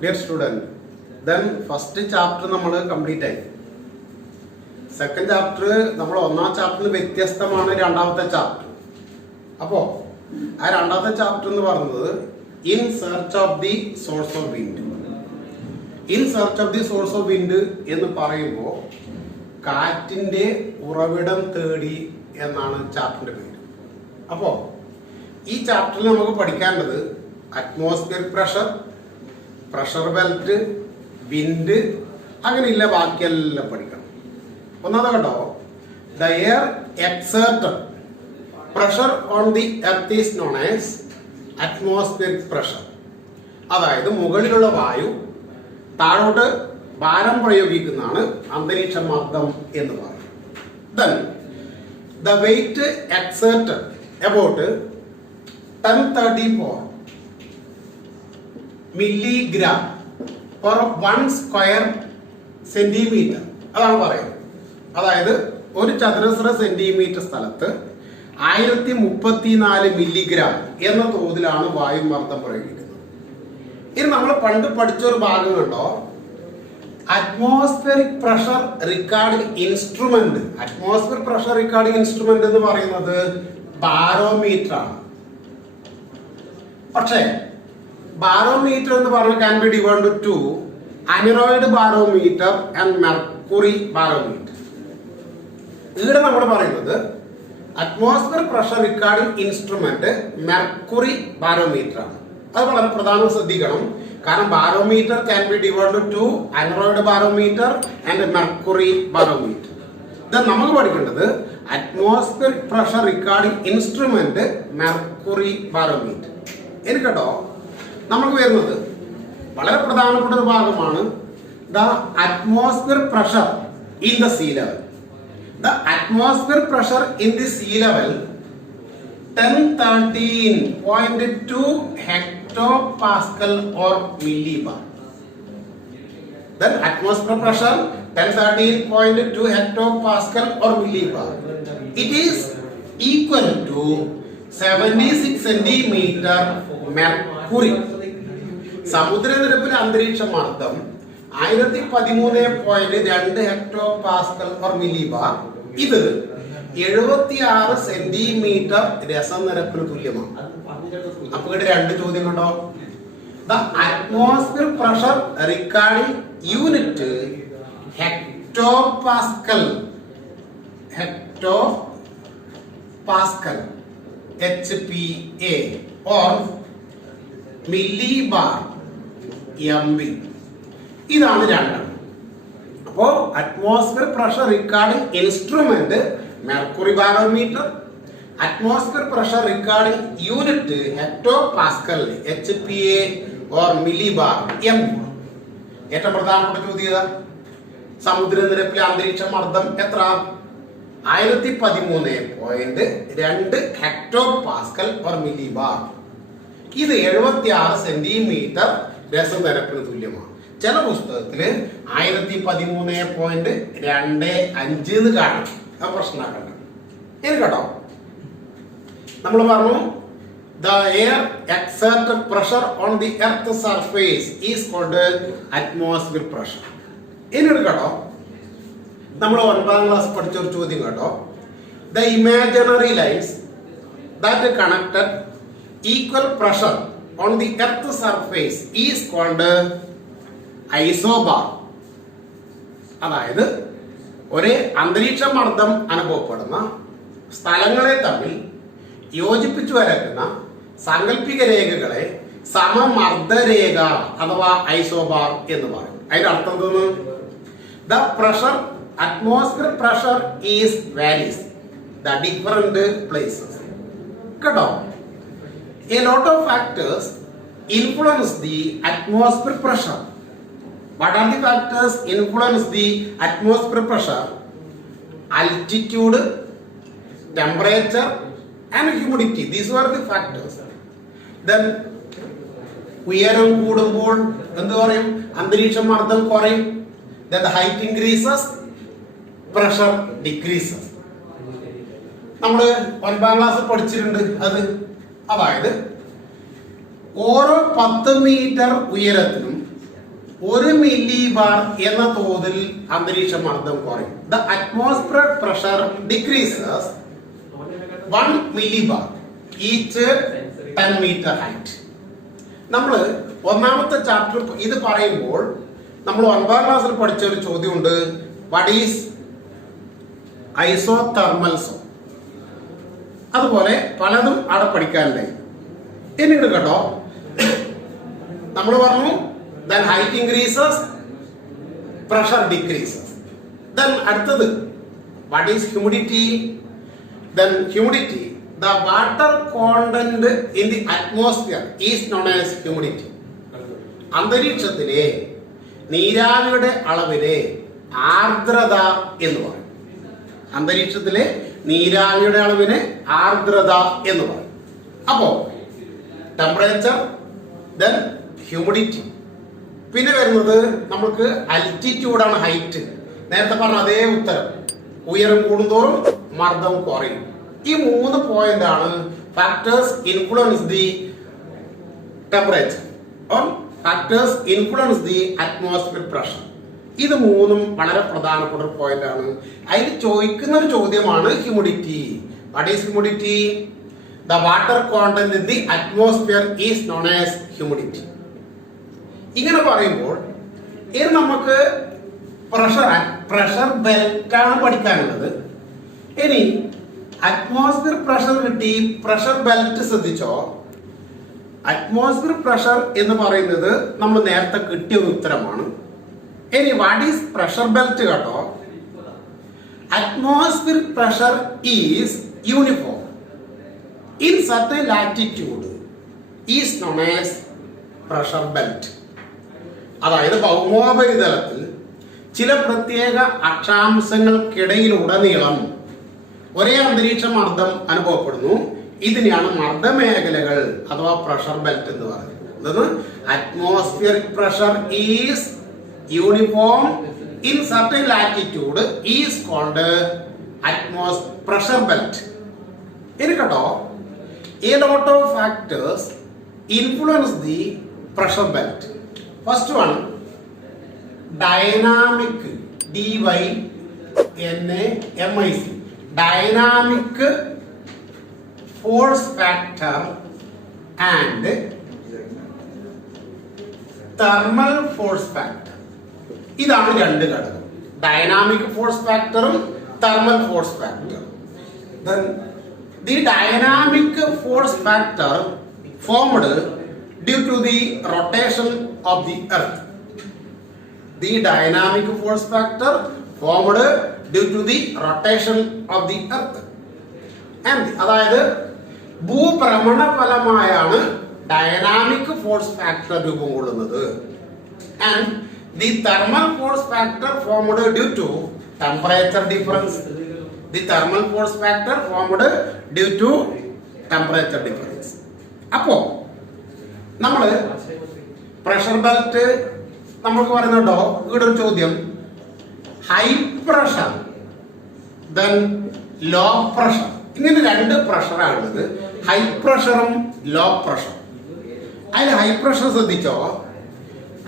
Dear student, then first chapter നമ്മൾ complete ആയി. Second chapter നമ്മൾ ഒന്നാം ചാപ്റ്ററിൽ വ്യത്യസ്തമാണ് രണ്ടാമത്തെ ചാപ്റ്റർ. അപ്പോൾ ആ രണ്ടാമത്തെ ചാപ്റ്റർ എന്ന് പറയുന്നത് in search of the source of wind. In search of the source of wind എന്ന് പറയുമ്പോൾ കാറ്റിന്റെ ഉറവിടം തേടി എന്നാണ് ചാപ്റ്ററിന്റെ പേര്. അപ്പോൾ ഈ ചാപ്റ്ററിൽ നമുക്ക് പഠിക്കേണ്ടത് atmosphere pressure, pressure belt, wind, അങ്ങനെയില്ല ബാക്കിയെല്ലാം പഠിക്കണം. ഒന്നാമത് കേട്ടോ, the air exerted pressure on the earth is known as atmospheric pressure. അതായത് മുകളിലുള്ള വായു താഴോട്ട് ഭാരം പ്രയോഗിക്കുന്നതാണ് അന്തരീക്ഷ മർദ്ദം എന്ന് പറയും. Then the weight exerted about 1034 milligram per 1 square centimeter. അതാണ് പറയുന്നത്. അതായത് ഒരു ചതുരശ്ര സെന്റിമീറ്റർ സ്ഥലത്ത് 1034 മില്ലിഗ്രാം എന്ന തോതിലാണ് വായുമർദ്ദം പ്രയോഗിക്കുന്നത്. ഇനി നമ്മൾ പണ്ട് പഠിച്ചൊരു ഭാഗം കണ്ടോ, atmospheric pressure recording instrument. Atmosphere pressure recording instrument എന്ന് പറയുന്നത് ബാരോമീറ്റർ ആണ്. പക്ഷേ ബാരോമീറ്റർ എന്ന് പറഞ്ഞാൽ can be divided to aneroid barometer and mercury barometer. ഇവിടെ നമ്മൾ പറയുന്നത് atmosphere pressure recording instrument mercury barometer ആണ്. അത് വളരെ പ്രധാനം ശ്രദ്ധിക്കണം. കാരണം barometer can be divided to aneroid barometer and mercury barometer. ഇത് നമുക്ക് പഠിക്കേണ്ടത് atmosphere pressure recording instrument mercury barometer. ഇനി കേട്ടോ, നമുക്ക് വരുന്നത് വളരെ പ്രധാനപ്പെട്ട ഒരു ഭാഗമാണ് the atmosphere pressure in the sea level. The atmosphere pressure in the see level 1013.2 hectopascal or millibar. Then atmosphere pressure 1013.2 hectopascal or millibar. It is equal to 76 centimeter mercury. സമുദ്രനിരപ്പിലെ അന്തരീക്ഷ മർദ്ദം 1013.2 ഹെക്ടോപാസ്കൽ ഓർ മില്ലിബാർ. ഇത് 76 centimetre രസനിരപ്പിന് തുല്യമാണ്. അപ്പൊ ഇവിടെ രണ്ട് ചോദ്യം കണ്ടോ. The atmosphere pressure recording unit hectopascal. Hectopascal HPA or millibar MB. ഇതാണ് രണ്ടെണ്ണം. അപ്പോൾ atmosphere pressure recording instrument mercury barometer, atmosphere pressure recording unit hectopascal HPA or millibar MB. ഏറ്റവും പ്രധാനപ്പെട്ട ചോദ്യത, സമുദ്രനിരപ്പിലെ അന്തരീക്ഷ മർദ്ദം എത്ര? 1013.2 ഹെക്ടോപാസ്കൽ ഓർ മില്ലിബാർ. ഇത് 76 സെന്റിമീറ്റർ രസനിരപ്പിന് തുല്യമാണ്. ചില പുസ്തകത്തില് 1013.25 എന്ന് കാണും. അത് പ്രശ്നമാക്കണ്ട. ഇനി കേട്ടോ, നമ്മൾ പറഞ്ഞു the air exerted pressure on the earth surface is called atmosphere pressure. ഇനി കേട്ടോ, നമ്മൾ 9ാം ക്ലാസ് പഠിച്ച ഒരു ചോദ്യം കേട്ടോ. The imaginary lines that connected equal pressure on the earth surface is called isobar. അതായത് ഒരേ അന്തരീക്ഷ മർദ്ദം അനുഭവപ്പെടുന്ന സ്ഥലങ്ങളെ തമ്മിൽ യോജിപ്പിച്ചു വരയ്ക്കുന്ന സാങ്കല്പിക രേഖകളെ സമമർദ്ദരേഖ അഥവാ ഐസോബാർ എന്ന് പറയും. അതിന്റെ അർത്ഥം എന്തോന്ന്? The pressure atmosphere pressure is varies the different places. കേട്ടോ, a lot of factors influence the atmosphere pressure. What are the factors influence the atmosphere pressure? Altitude, temperature and humidity. These were the factors. Then ഉയരം കൂടുമ്പോൾ എന്ത് പറയും? അന്തരീക്ഷ മർദ്ദം കുറയും. Then the height increases, pressure decreases. നമ്മൾ 9ാം ക്ലാസ്സിൽ പഠിച്ചിട്ടുണ്ട് അത്. അതായത് ഓരോ 10 മീറ്റർ ഉയരത്തിനും 1 millibar എന്ന തോതിൽ അന്തരീക്ഷ മർദ്ദം കുറയും. The atmospheric pressure decreases 1 millibar each 10 meter height. നമ്മൾ ഒന്നാമത്തെ ചാപ്റ്റർ ഇത് പറയുമ്പോൾ നമ്മൾ 9ാം ക്ലാസ്സിൽ പഠിച്ച ഒരു ചോദ്യമുണ്ട്, വാട്ട് ഈസ് ഐസോതെർമൽ സോൺ. അതുപോലെ പലതും അവിടെ പഠിക്കാനുണ്ടായി. പിന്നീട് കേട്ടോ നമ്മൾ പറഞ്ഞു then height increases, pressure decreases. Then അടുത്തത് what is humidity? Then humidity, the water content in the atmosphere is known as humidity. അന്തരീക്ഷത്തിലെ നീരാവിയുടെ അളവിനെ ആർദ്രത എന്ന് പറയും. അന്തരീക്ഷത്തിലെ നീരാവിയുടെ അളവിനെ ആർദ്രത എന്ന് പറയും. അപ്പോ ടെമ്പറേച്ചർ, then ഹ്യൂമിഡിറ്റി. പിന്നെ വരുന്നത് നമുക്ക് അൽറ്റിറ്റ്യൂഡാണ്, ഹൈറ്റ്. നേരത്തെ പറഞ്ഞ അതേ ഉത്തരം, ഉയരം കൂടുന്തോറും മർദ്ദം കുറയും. ഈ 3 പോയിന്റ് ആണ് factors influence the temperature or factors influence the atmospheric pressure. ഇത് 3ഉം വളരെ പ്രധാനപ്പെട്ട ഒരു പോയിന്റ് ആണ്. അതിൽ ചോദിക്കുന്ന ഒരു ചോദ്യമാണ് humidity. What is humidity? The water content in the atmosphere is known as humidity. ഇങ്ങനെ പറയുമ്പോൾ ഇത് നമുക്ക് പ്രഷർ ബെൽറ്റ് ആണ് പഠിക്കാനുള്ളത്. ഇനി അറ്റ്മോസ്ഫിയർ പ്രഷർ കിട്ടി, പ്രഷർ ബെൽറ്റ് ശ്രദ്ധിച്ചോ. അറ്റ്മോസ്ഫിയർ പ്രഷർ എന്ന് പറയുന്നത് നമ്മൾ നേരത്തെ കിട്ടിയ ഒരു ഉത്തരമാണ്. ഇനി വാട്ട് ഈസ് പ്രഷർ ബെൽറ്റ് കേട്ടോ. Atmosphere pressure is uniform in certain latitude is known as pressure belt. അതായത് ഭൗമോപരിതലത്തിൽ ചില പ്രത്യേക അക്ഷാംശങ്ങൾക്കിടയിലുടനീളം ഒരേ അന്തരീക്ഷ മർദ്ദം അനുഭവപ്പെടുന്നു. ഇതിനെയാണ് മർദ്ദമേഖലകൾ അഥവാ പ്രഷർ ബെൽറ്റ് എന്ന് പറയുന്നത്. Atmospheric pressure is uniform in certain latitude is called pressure belt. ഇനി കേട്ടോ, a lot of factors influence the pressure belt. First one, dynamic, dynamic, dynamic force factor and thermal force factor. ഇതാണ് 2 ഘടകം, dynamic force ഫാക്ടറും thermal force ഫാക്ടറും. Then the dynamic force factor formed due to the rotation of the earth. The dynamic force factor formed due to the rotation of the earth. And അതായത് ഭൂഭ്രമണ ഫലമായാണ് dynamic force factor രൂപം കൊള്ളുന്നത്. And the thermal force factor formed due to temperature difference. The thermal force factor formed due to temperature difference. അപ്പോ നമ്മള് pressure belt നമുക്ക് പറയുന്നുണ്ടോ, ഇവിടെ ഒരു ചോദ്യം, high pressure then low pressure, ഇങ്ങനെ 2 പ്രഷറാണുള്ളത്, ഹൈ പ്രഷറും ലോ പ്രഷറും. അതിൽ ഹൈ പ്രഷർ ശ്രദ്ധിച്ചോ,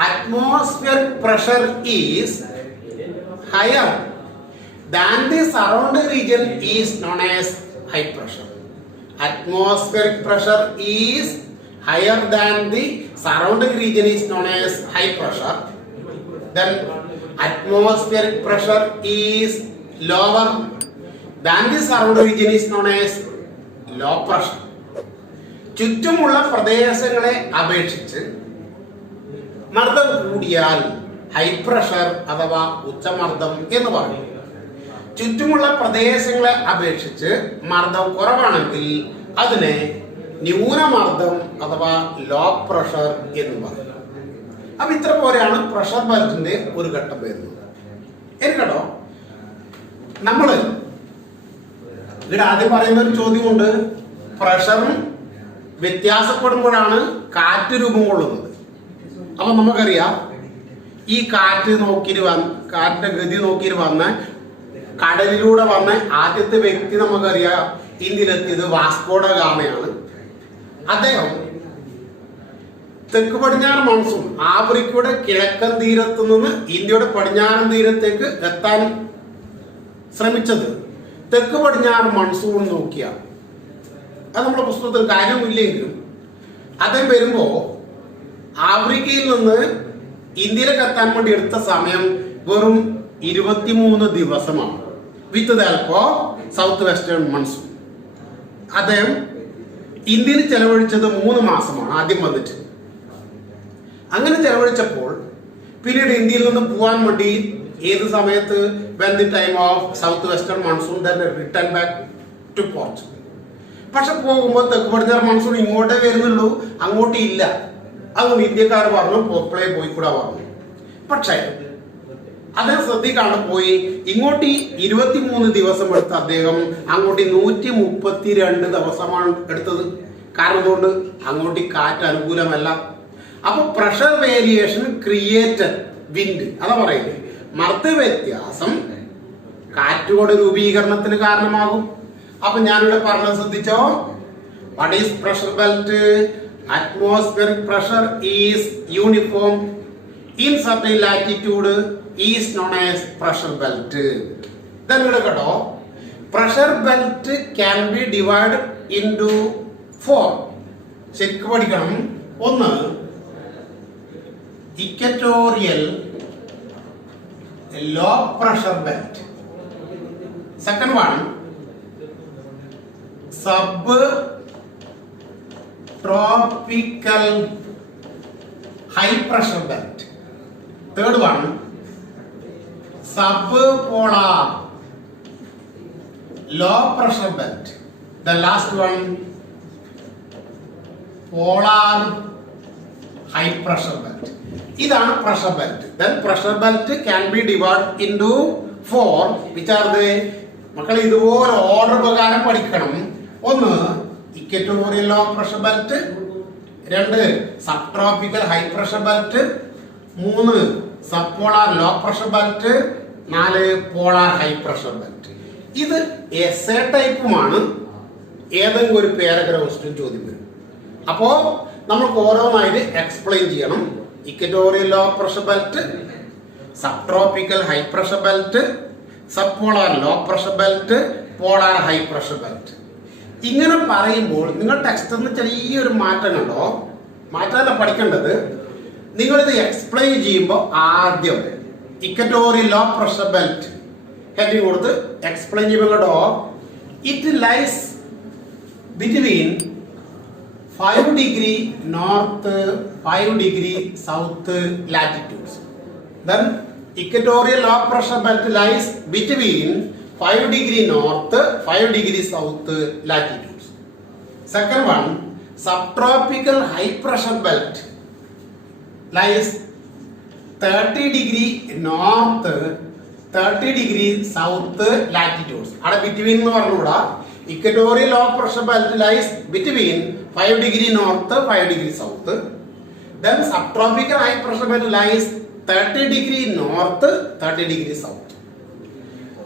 atmospheric pressure is higher than the surrounding region is known as high pressure. Atmospheric pressure is higher than the surrounding region is known as high pressure. Then atmospheric pressure is lower than the surrounding region is known as low pressure. ചുറ്റുമുള്ള പ്രദേശങ്ങളെ അപേക്ഷിച്ച് മർദ്ദം കൂടിയാൽ high pressure അഥവാ ഉച്ചമർദ്ദം എന്ന് പറയും. ചുറ്റുമുള്ള പ്രദേശങ്ങളെ അപേക്ഷിച്ച് മർദ്ദം കുറവാണെങ്കിൽ അതിനെ ന്യൂനമർദ്ദം അഥവാ ലോ പ്രഷർ എന്ന് പറയും. അപ്പൊ ഇത്ര പോലെയാണ് പ്രഷർ ബെൽറ്റിന്റെ ഒരു ഘട്ടം വരുന്നത്. കേട്ടോ, നമ്മള് ഇവിടെ ആദ്യം പറയുന്ന ഒരു ചോദ്യമുണ്ട്, പ്രഷറും വ്യത്യാസപ്പെടുമ്പോഴാണ് കാറ്റ് രൂപം കൊള്ളുന്നത്. അപ്പൊ നമുക്കറിയാം, ഈ കാറ്റിന്റെ ഗതി നോക്കിയിട്ട് വന്ന കടലിലൂടെ വന്ന ആദ്യത്തെ വ്യക്തി നമുക്കറിയാം ഇന്ത്യയിലെത്തിയത് വാസ്കോ ഡ ഗാമയാണ്. അദ്ദേഹം തെക്ക് പടിഞ്ഞാറ് മൺസൂൺ ആഫ്രിക്കയുടെ കിഴക്കൻ തീരത്തു നിന്ന് ഇന്ത്യയുടെ പടിഞ്ഞാറൻ തീരത്തേക്ക് എത്താൻ ശ്രമിച്ചത് തെക്ക് പടിഞ്ഞാറ് മൺസൂൺ നോക്കിയാണ്. അത് നമ്മുടെ പുസ്തകത്തിൽ കാര്യമില്ലെങ്കിലും അദ്ദേഹം വരുമ്പോ ആഫ്രിക്കയിൽ നിന്ന് ഇന്ത്യയിലേക്ക് എത്താൻ വേണ്ടി എടുത്ത സമയം വെറും 23 ദിവസമാണ്. With the help of south western monsoon. അദ്ദേഹം ഇന്ത്യയിൽ ചെലവഴിച്ചത് 3 മാസമാണ് ആദ്യം വന്നിട്ട്. അങ്ങനെ ചെലവഴിച്ചപ്പോൾ പിന്നീട് ഇന്ത്യയിൽ നിന്ന് പോകാൻ വേണ്ടി ഏത് സമയത്ത് when the time of south western monsoon then return back to Portugal. പക്ഷെ പോകുമ്പോൾ തെക്ക് പടിഞ്ഞാറ് മൺസൂൺ ഇങ്ങോട്ടേ വരുന്നുള്ളൂ, അങ്ങോട്ട് ഇല്ല. അതുകൊണ്ട് ഇന്ത്യക്കാർ പറഞ്ഞു പോപ്പളെ പോയിക്കൂടാ പറഞ്ഞു. പക്ഷേ അദ്ദേഹം ശ്രദ്ധിക്കാണ്ട് പോയി ഇങ്ങോട്ട് 23 ദിവസം എടുത്ത് അദ്ദേഹം അങ്ങോട്ട് 132 ദിവസമാണ് എടുത്തത്. കാരണം എന്തുകൊണ്ട്? അങ്ങോട്ട് കാറ്റ് അനുകൂലമല്ല. അപ്പൊ പ്രഷർ വേരിയേഷൻ ക്രിയേറ്റഡ് വിൻഡ് അതാ പറയുന്നത്. മർദ്ദ വ്യത്യാസം കാറ്റുകളുടെ രൂപീകരണത്തിന് കാരണമാകും. അപ്പൊ ഞാനിവിടെ പറഞ്ഞത് ശ്രദ്ധിച്ചോ. What is pressure belt? Atmospheric pressure is uniform in certain latitude is known as pressure belt. then ഇവിടെ കേട്ടോ, pressure belt can be divide into 4. ശരിക്കും പഠിക്കണം. ഒന്ന്, equatorial low pressure belt. Second one, subtropical high pressure belt. Third one, subpolar low pressure belt. The last one, polar high pressure belt. ഇതാണ് pressure belt. then pressure belt can be divide into 4 which are the മക്കളെ ഇതുപോലെ order പ്രകാരം പഠിക്കണം. ഒന്ന്, equatorial low pressure belt. 2, sub tropical high pressure belt. 3, subpolar low pressure belt. 4, polar high pressure belt. ഇത് essay ടൈപ്പുമാണ്. ഏതെങ്കിലും ഒരു paragraph ചോദ്യം വരും. അപ്പോ നമുക്ക് ഓരോന്നായിട്ട് എക്സ്പ്ലെയിൻ ചെയ്യണം. Equatorial low pressure belt, sub tropical high pressure belt, sub polar low pressure belt, polar high pressure belt. ഇങ്ങനെ പറയുമ്പോൾ നിങ്ങൾ ടെക്സ്റ്റിന് ചെറിയൊരു മാറ്റം കണ്ടോ. മാറ്റമല്ല പഠിക്കേണ്ടത്. നിങ്ങളിത് എക്സ്പ്ലെയിൻ ചെയ്യുമ്പോൾ ആദ്യം equatorial low pressure belt heading കൊടുത്ത് എക്സ്പ്ലെയിൻ ചെയ്യുമ്പോൾ കേട്ടോ, it lies between 5 degree north, 5 degree south latitudes. Then equatorial low pressure belt lies between 5 degree north, 5 degree south latitudes. Second one, subtropical high pressure belt lies 30 degree north, 30 degree south latitudes. Ada between nu parnuda. Equatorial low pressure belt lies between 5 degree north, 5 degree south. Then subtropical high pressure belt lies 30 degree north, 30 degree south.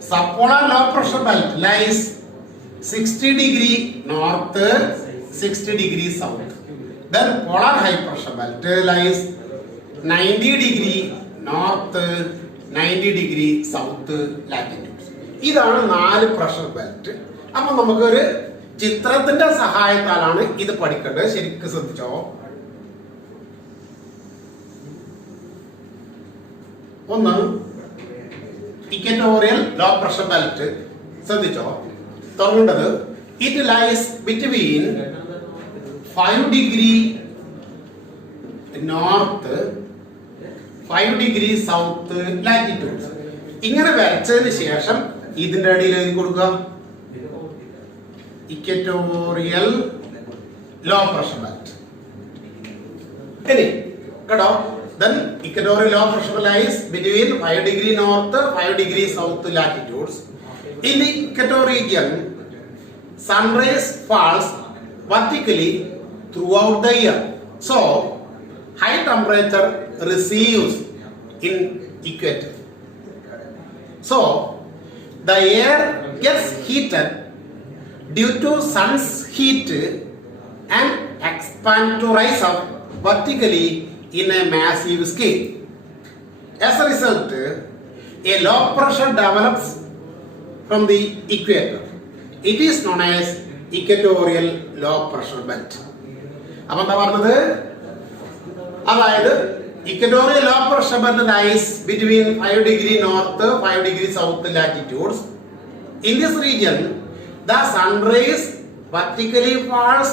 Subpolar low pressure belt lies 60 degree north, 60 degree south. Then polar high pressure belt lies 90 degree north, 90 degree south latitudes. ഇതാണ് 4 pressure belt. അപ്പൊ നമുക്കൊരു ചിത്രത്തിന്റെ സഹായത്താലാണ് ഇത് പഠിക്കേണ്ടത്. ശരിക്കും ശ്രദ്ധിച്ചോ. ഒന്ന്, equatorial low pressure belt ശ്രദ്ധിച്ചോ. തുടങ്ങേണ്ടത് it lies between 5 degree north, 5 degree south latitudes. ഇങ്ങനെ വരച്ചതിന് ശേഷം ഇതിന്റെ അടിയിൽ എഴുതി കൊടുക്കുക ഇക്വറ്റോറിയൽ ലോ പ്രഷർ ബെൽറ്റ്. ഇനി കേട്ടോ, then equatorial low pressure lies between 5 degree north, 5 degree south latitudes. In the equatorial region, sun rays falls vertically throughout the year. So, high temperature receives in equator. So, the air gets heated due to sun's heat and expand to rise up vertically in a massive scale. As a result, a low pressure develops from the equator. It is known as equatorial low pressure belt. അപ്പോൾ എന്താ പറഞ്ഞത്? അതായത് equatorial low pressure belt lies between 5 degree north, 5 degree south latitudes. In this region, the sun rays vertically falls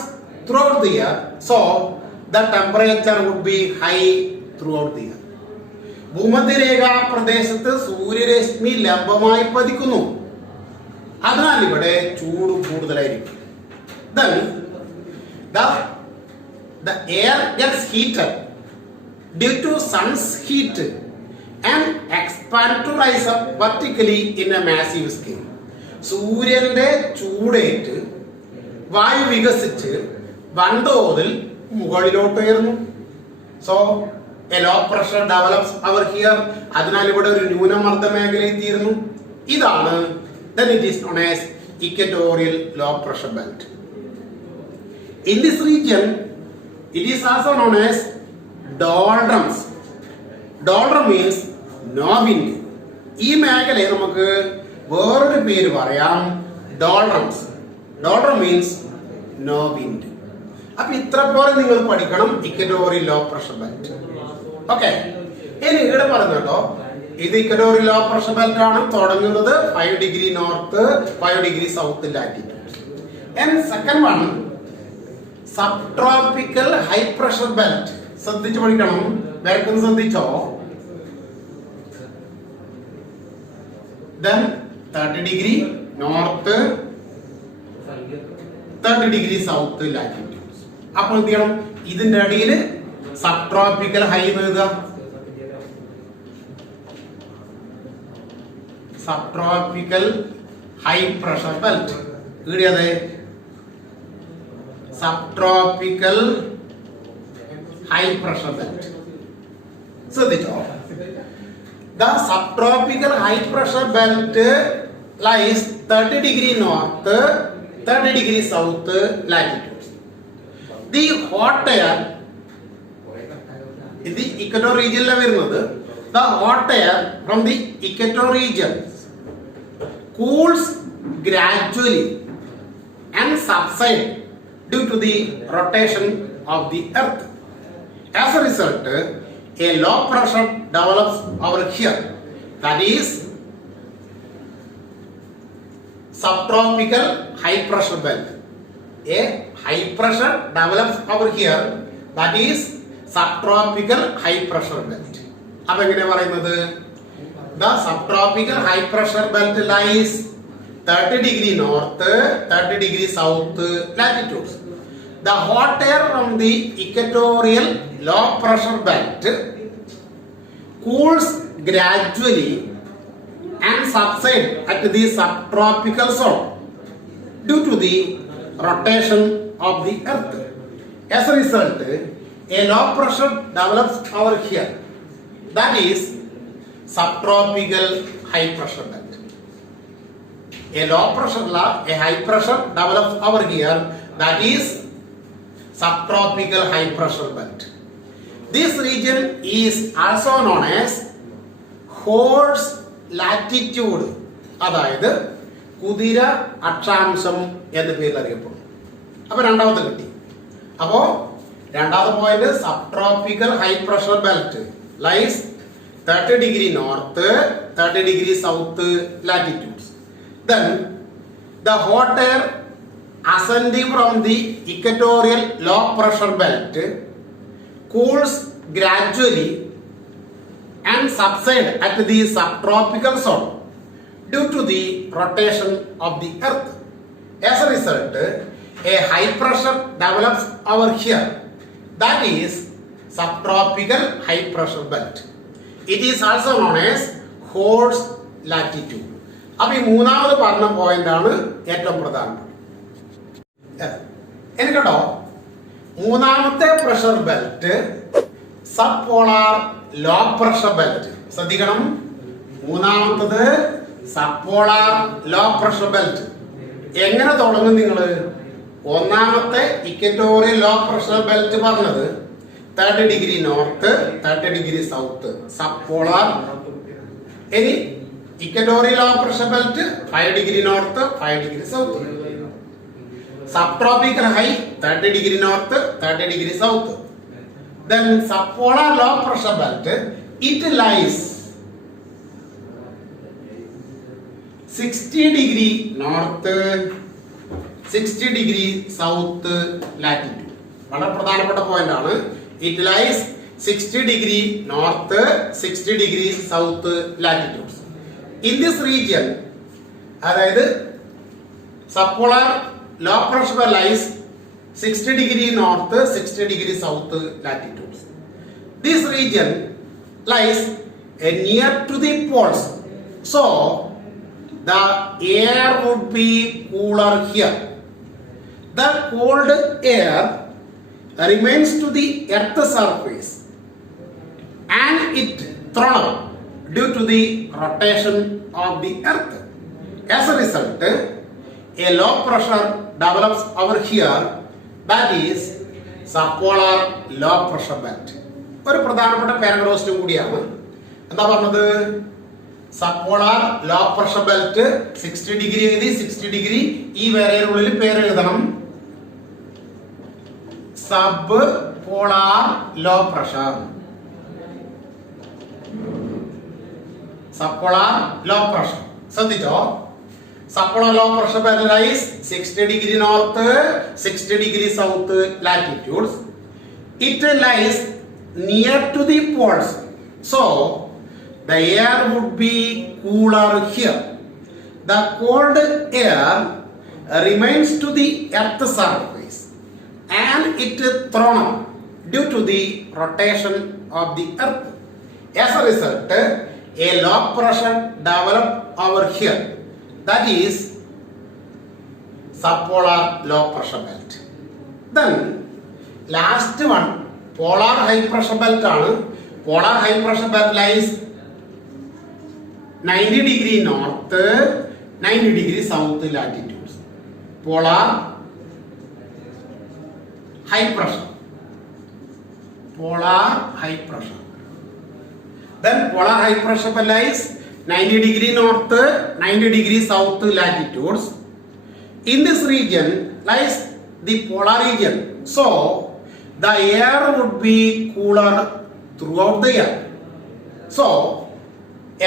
throughout the year, so the temperature would be high throughout the year. ഭൂമധ്യരേഖാ പ്രദേശത്ത് സൂര്യരശ്മി ലംബമായി പതിക്കുന്നു, അതിനാൽ ഇവിടെ ചൂട് കൂടുതലായിരിക്കും. Then the air gets heated due to sun's heat and expand to rise up vertically in a massive scale. സൂര്യന്റെ ചൂടേറ്റ് വായു വികസിച്ച് വൻതോതിൽ മുകളിലോട്ട് ഉയർന്നു. So a low pressure develops over here. അതിനാൽ ഇവിടെ ഒരു ന്യൂനമർദ്ദ മേഖലയിൽ തീരുന്നു. ഇതാണ് then it is known as equatorial low pressure belt. In this region, it is also known as doldrums. Doldrum means no wind. ഈ മേഖലയെ നമുക്ക് വേറൊരു പേര് പറയാം, doldrums. Doldrum means no wind. അപ്പൊ ഇത്ര പോലെ നിങ്ങൾ പഠിക്കണം equatorial low pressure belt. Okay, ഇനി ഇവിടെ പറഞ്ഞോ, ഇത് ഇക്വറ്റോറിയൽ ലോ പ്രഷർ ബെൽറ്റ് ആണ്. തുടങ്ങുന്നത് 5 degree north, 5 degree south latitude. And second one sub tropical high pressure belt. ശ്രദ്ധിച്ചു പഠിക്കണം, വേഗം ശ്രദ്ധിച്ചോ. then 30 degree north, 30 degree south latitudes. അപ്പോൾ എന്ത് ചെയ്യണം? ഇതിന്റെ അടിയിൽ സബ് ട്രോപ്പിക്കൽ ഹൈ എഴുതുക. subtropical high pressure belt. ഇവിടെയത് subtropical high pressure belt. ശ്രദ്ധിച്ചോ, the subtropical high pressure belt lies 30 degree north, 30 degree south latitudes. The hot air in the equator region വരുന്നത്, the hot air from the equator region cools gradually and subside due to the rotation of the earth. As a result, a low pressure develops over here, that is subtropical high pressure belt. A high pressure develops over here, that is subtropical high pressure belt. അപ്പൊ എങ്ങനെ പറയുന്നത്? The subtropical high pressure belt lies 30 degree north, 30 degree south latitudes. The hot air from the equatorial low pressure belt cools gradually and subside at the subtropical zone due to the rotation of the earth. As a result, a low pressure develops over here, that is subtropical high pressure belt. A low pressure a high pressure develops over here, that is subtropical high pressure belt. This region is also known as horse latitude. അതായത് കുതിര അക്ഷാംശം എന്ന പേരിൽ അറിയപ്പെടുന്നു. അപ്പൊ രണ്ടാമത്തെ കിട്ടി. അപ്പോ രണ്ടാമത്തെ point subtropical high pressure belt lies 30 degree north, 30 degree south latitudes. Then the hot air ascending from the equatorial low pressure belt cools gradually and subside at the subtropical zone due to the rotation of the earth. As a result, a high pressure develops over here, that is subtropical high pressure belt. It is also known as horse latitude. അപ്പൊ ഈ മൂന്നാമത് പറഞ്ഞ point ആണ് ഏറ്റവും പ്രധാനം. എനിക്കട്ടോ, മൂന്നാമത്തെ pressure belt sub polar low pressure belt. ശ്രദ്ധിക്കണം, മൂന്നാമത്തത് sub polar low pressure belt. എങ്ങനെ തുടങ്ങും നിങ്ങൾ? ഒന്നാമത്തെ ഇക്വറ്റോറിയൽ ലോ പ്രഷർ ബെൽറ്റ് പറഞ്ഞത് 30 degree north, 30 degree south. Subpolar. Any equatorial low pressure belt 5 degree north, 5 degree south. Subtropical high 30 degree north, 30 degree south. Then subpolar low pressure belt, it lies 60 degree north, 60 degree south latitude. വളരെ പ്രധാനപ്പെട്ട point ആണ്. It lies 60 degree north, 60 degree south latitudes. In this region, അതായത് subpolar low pressure lies 60 degree north, 60 degree south latitudes. This region lies near to the poles. So, the air would be cooler here. The cold air remains to the earth's surface and it thrown up due to the rotation of the earth. As a result, a low pressure develops over here, that is subpolar low pressure belt. ഒരു പ്രധാനപ്പെട്ട പാരഗ്രാഫ്റ്റും കൂടിയാണ്. എന്താ പറഞ്ഞത്? Subpolar low pressure belt 60 degree എഴുതി, 60 degree ഈ വരയിനുള്ളിൽ പേര് എഴുതണം. Sub polar low pressure, subpolar low pressure. ശ്രദ്ധിച്ചോ? Subpolar low pressure belt lies 60 degree north, 60 degree south latitudes. It lies near to the poles. So, the air would be cooler here. The cold air remains to the earth's surface and it is thrown up due to the rotation of the earth. As a result, a low pressure develops over here. That is subpolar low pressure belt. Then last one, polar high pressure belt ആണ്. Polar high pressure belt lies 90 degree north, 90 degree south latitudes. Polar high pressure. Polar high pressure. Then polar high pressure belt lies 90 degree north, 90 degree south latitudes. In this region lies the polar region. So, the air would be cooler throughout the year. So,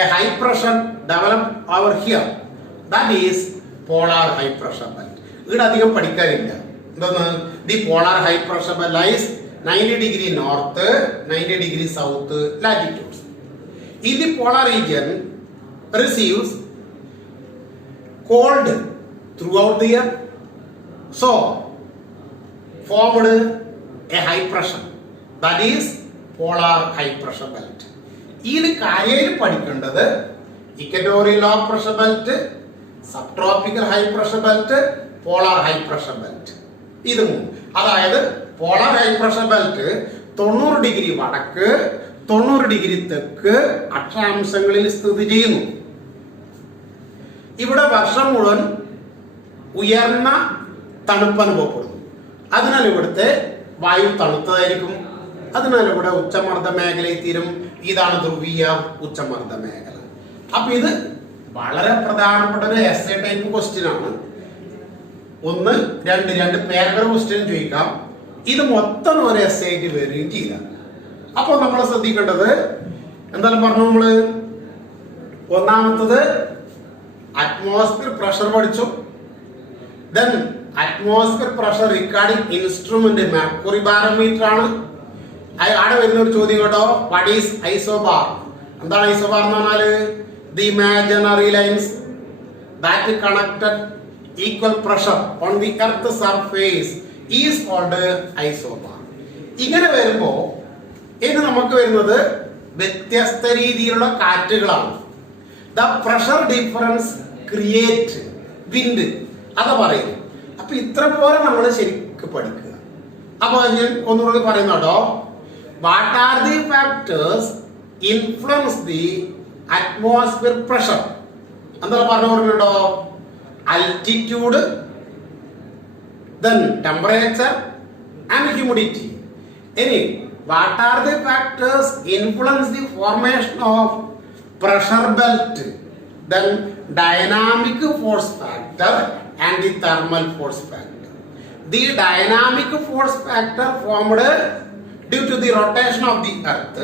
a high pressure developed over here. That is polar high pressure belt. ഇവിടെ അധികം പഠിക്കാനില്ല. എന്താണ്? The polar high pressure belt lies 90 degree north, 90 degree south latitudes. In the polar region receives cold throughout the year. So, formed a high pressure. That is polar high pressure belt. ഇതിൽ കാര്യമായി പഠിക്കേണ്ടത് equatorial low pressure belt, subtropical high pressure belt, polar high pressure belt. ഇത് മൂന്ന്. അതായത് polar high pressure belt 90 degree വടക്ക്, 90 degree തെക്ക് അക്ഷാംശങ്ങളിൽ സ്ഥിതി ചെയ്യുന്നു. ഇവിടെ വർഷം മുഴുവൻ ഉയർന്ന തണുപ്പ് അനുഭവപ്പെടുന്നു. അതിനാൽ ഇവിടുത്തെ വായു തണുത്തതായിരിക്കും. അതിനാൽ ഇവിടെ ഉച്ചമർദ്ദ മേഖലയിൽ തീരും. ഇതാണ് ധ്രുവീയ ഉച്ചമർദ്ദ മേഖല. അപ്പൊ ഇത് വളരെ പ്രധാനപ്പെട്ട ഒരു എസ്സേ ടൈപ്പ് ക്വസ്റ്റ്യൻ ആണ്. 1, 2 പാരഗ്രാഫ് ക്വസ്റ്റ്യൻ ചോദിക്കാം. ഇത് മൊത്തം ഒരു എസ്സേ ആയിട്ട് വരികയും ചെയ്താൽ അപ്പോൾ നമ്മൾ ശ്രദ്ധിക്കേണ്ടത് എന്തായാലും പറഞ്ഞു. നമ്മള് ഒന്നാമത്തത് അറ്റ്മോസ്ഫിയർ പ്രഷർ പഠിച്ചു. Then atmosphere pressure recording instrument mercury barometer ആണ്. അവിടെ വരുന്ന ഒരു ചോദ്യം കേട്ടോ, വാട്ട് ഈസ് ഐസോബാർ? എന്താണ് ഐസോബാർ എന്ന് പറഞ്ഞാല്? The imaginary lines that connected equal pressure on the earth surface is called isobar. ഇങ്ങനെ വരുമ്പോ ഇനി നമുക്ക് വരുന്നത് വ്യത്യസ്ത രീതിയിലുള്ള കാറ്റുകളാണ്. The pressure difference create wind അത് പറയും. അപ്പൊ ഇത്ര പോലെ നമ്മൾ ശരിക്കും പഠിക്കുക. അപ്പൊ ഞാൻ ഒന്നുകൂടി പറയുന്നുണ്ടോ, what are the factors influence the atmosphere pressure? എന്താ പറഞ്ഞുണ്ടോ? altitude, then temperature and humidity. Any What are the factors influence the formation of pressure belt? Then dynamic force factor and the thermal force factor. The dynamic force factor formed due to the rotation of the earth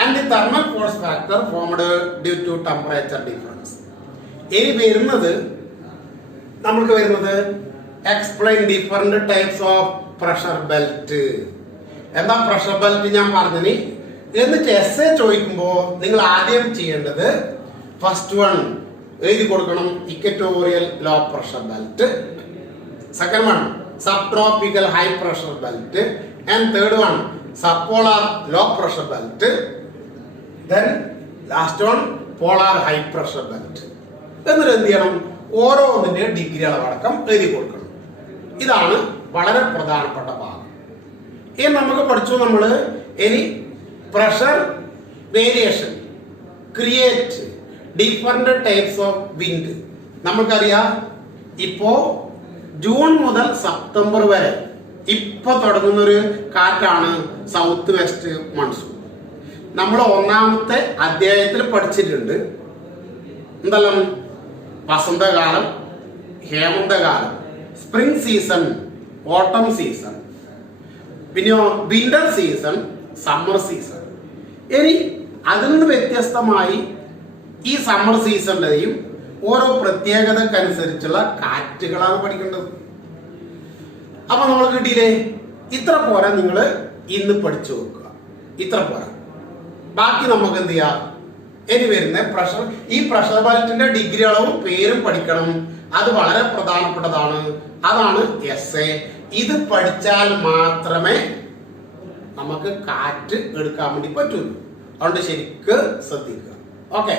and the thermal force factor formed due to temperature difference. ഇനി വരുന്നത് നമുക്ക് വരുന്നത് explain different types of pressure belt. എന്താ pressure belt ഞാൻ പറഞ്ഞിനി. എന്നിട്ട് S ചോദിക്കുമ്പോൾ നിങ്ങൾ ആദ്യം ചെയ്യേണ്ടത് ഫസ്റ്റ് വൺ എഴുതി കൊടുക്കണം, equatorial low pressure belt. Second one sub tropical high pressure belt. And third one subpolar low pressure belt. Then last one polar high pressure belt. എന്നിട്ട് എന്ത് ചെയ്യണം, ഓരോന്നിന്റെ ഡിഗ്രി അളവടക്കം എഴുതി കൊടുക്കണം. ഇതാണ് വളരെ പ്രധാനപ്പെട്ട ഭാഗം. ഇനി നമുക്ക് പഠിച്ചു നമ്മൾ ഇനി pressure variation create different types of wind. നമുക്കറിയാം ഇപ്പോ ജൂൺ മുതൽ സെപ്റ്റംബർ വരെ ഇപ്പൊ തുടങ്ങുന്ന ഒരു കാറ്റാണ് സൗത്ത് വെസ്റ്റ് മൺസൂൺ. നമ്മൾ ഒന്നാമത്തെ അധ്യായത്തിൽ പഠിച്ചിട്ടുണ്ട് എന്തെല്ലാം, വസന്തകാലം, ഹേമന്തകാലം, സ്പ്രിംഗ് സീസൺ, ഓട്ടം സീസൺ, പിന്നെ വിന്റർ സീസൺ, സമ്മർ സീസൺ. ഇനി അതിൽ നിന്ന് വ്യത്യസ്തമായി ഈ സമ്മർ സീസണിലെയും ഓരോ പ്രത്യേകതക്കനുസരിച്ചുള്ള കാറ്റുകളാണ് പഠിക്കേണ്ടത്. അപ്പൊ നമ്മൾ കിട്ടിയില്ലേ, ഇത്ര പോരാ, നിങ്ങൾ ഇന്ന് പഠിച്ചു വെക്കുക, ഇത്ര പോരാ. ബാക്കി നമുക്ക് എന്ത് ചെയ്യാം, ഇനി വരുന്ന പ്രഷർ, ഈ പ്രഷർ ബെൽറ്റിന്റെ ഡിഗ്രി അളവും പേരും പഠിക്കണം. അത് വളരെ പ്രധാനപ്പെട്ടതാണ്. അതാണ് എസ് എ. ഇത് പഠിച്ചാൽ മാത്രമേ നമുക്ക് കാറ്റ് എടുക്കാൻ വേണ്ടി പറ്റുള്ളൂ. അതുകൊണ്ട് ശരിക്ക് ശ്രദ്ധിക്കുക. ഓക്കെ.